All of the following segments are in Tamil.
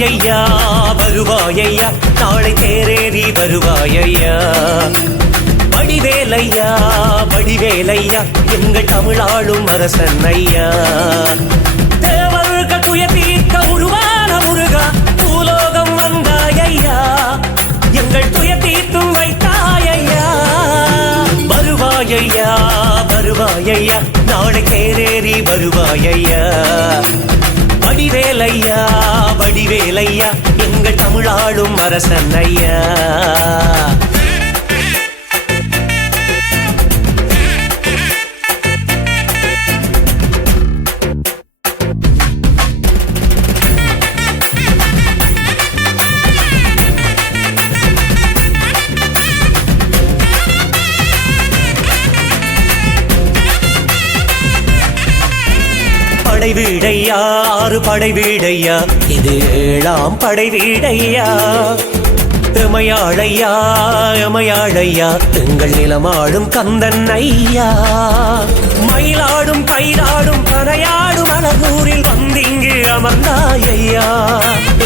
வருவாயையா வருவாயையா நாளை தேரேறி வருவாயையா வடிவேலையா வடிவேலையா எங்கள் தமிழாளும் அரசன் ஐயா தேவர்கள் துயர் தீர்க்க உருவான முருகா பூலோகம் வந்தாயையா எங்கள் துயர் தீர்த்தும் வைத்தாயையா வருவாயையா வருவாயையா நாளை தேரேறி வருவாயையா வடிவேலையா வடிவேலையா எங்கள் தமிழாளும் அரசன் ஐயா படை வீடையா ஆறு படை வீடையா இது 7ஆம் படை வீடையா எமையாளையா எமையாளையா எங்கள் நிலமாடும் கந்தன் ஐயா மயிலாடும் பயிலாடும் பனையாடும் அழகூரில் வந்திங்கு அமர்ந்தாயையா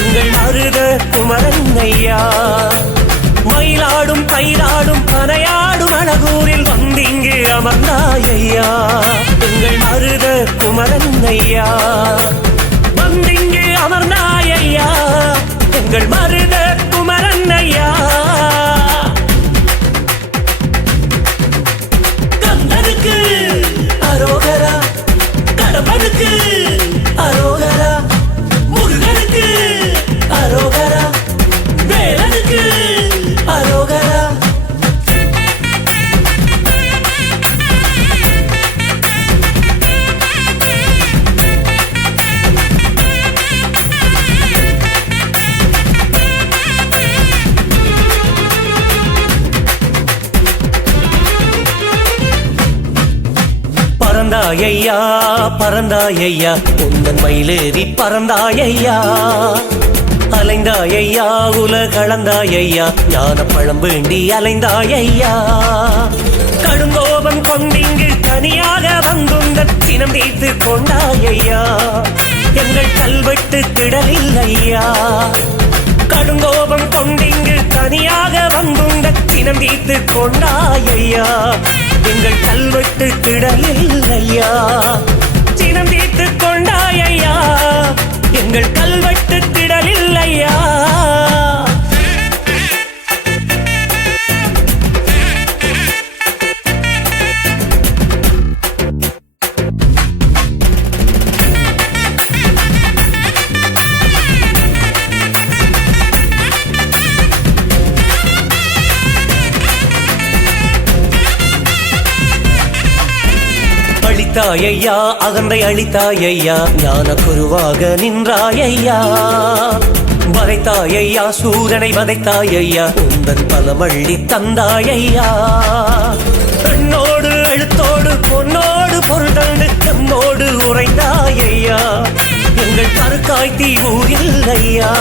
எங்கள் மருத குமரன் ஐயா மயிலாடும் பயிலாடும் பனையாடும் அழகூரில் வந்திங்கு அமர்ந்தாயையா எங்கள் மருத குமரன் ஐயா வந்திங்கு அமர்ந்தாயையா எங்கள் மருத குமரன் ஐயா கந்தனுக்கு அரோகரா கடம்பனுக்கு அரோகரா முருகனுக்கு அரோகரா வேலனுக்கு அரோகரா பறந்தாயையா பறந்தாயையா உந்தன் மயிலேறி பறந்தாயையா அலைந்தாயையா உலகளந்தாயையா ஞான பழம் வேண்டி அலைந்தாயையா கடுங்கோபம் கொண்டிங்கு தனியாக வந்துந்தன் சினம் தீர்த்து கொண்டாயையா எங்கள் கல்வெட்டு திடலில் ஐயா கடுங்கோபம் கொண்டிங்கு தனியாக வந்துந்தன் சினம் தீர்த்து கொண்டாயையா எங்கள் கல்வெட்டு திடலில் ஐயா சினம் தீர்த்து கொண்டாயையா எங்கள் கல்வெட்டு திடலில் ஐயா அழித்தாயையா அகந்தை அழித்தாயையா ஞான குருவாக நின்றாயையா வதைத்தாயையா சூரனை வதைத்தாயையா உந்தன் பலமள்ளி தந்தாயையா பெண்ணோடு எழுத்தோடு பொன்னோடு பொருள் தந்து எம்மோடு உறைந்தாயையா எங்கள் கருக்காய்த்தி ஊரில் ஐயா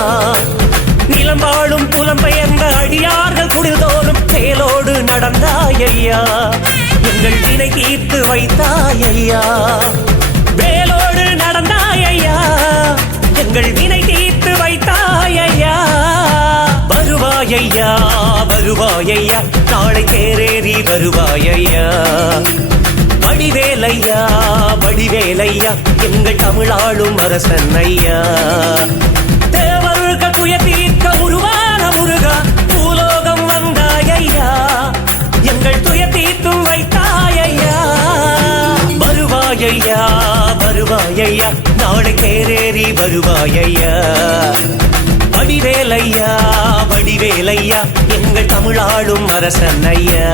நிலம்பாடும் புலம்பெயர்ந்த அடியார்கள் குடில்தோறும் செயலோடு நடந்தாயையா எங்கள் வினை தீர்த்து வைத்தாயையா வேலோடு நடந்தாயையா எங்கள் வினை தீர்த்து வைத்தாயையா வருவாயையா வருவாயையா நாளை தேரேறி வருவாயையா வடிவேலையா வடிவேலையா எங்கள் தமிழாளும் அரசன் ஐயா தேவர்கள் துயர் தீர்க்க உருவான முருகா பூலோகம் வந்தாயையா எங்கள் துயர் தீர்த்தும் வைத்தாயையா வருவாயையா வருவாயையா நாளை தேரேறி வருவாயையா வடிவேலையா வடிவேலையா எங்கள் தமிழாளும் அரசன் ஐயா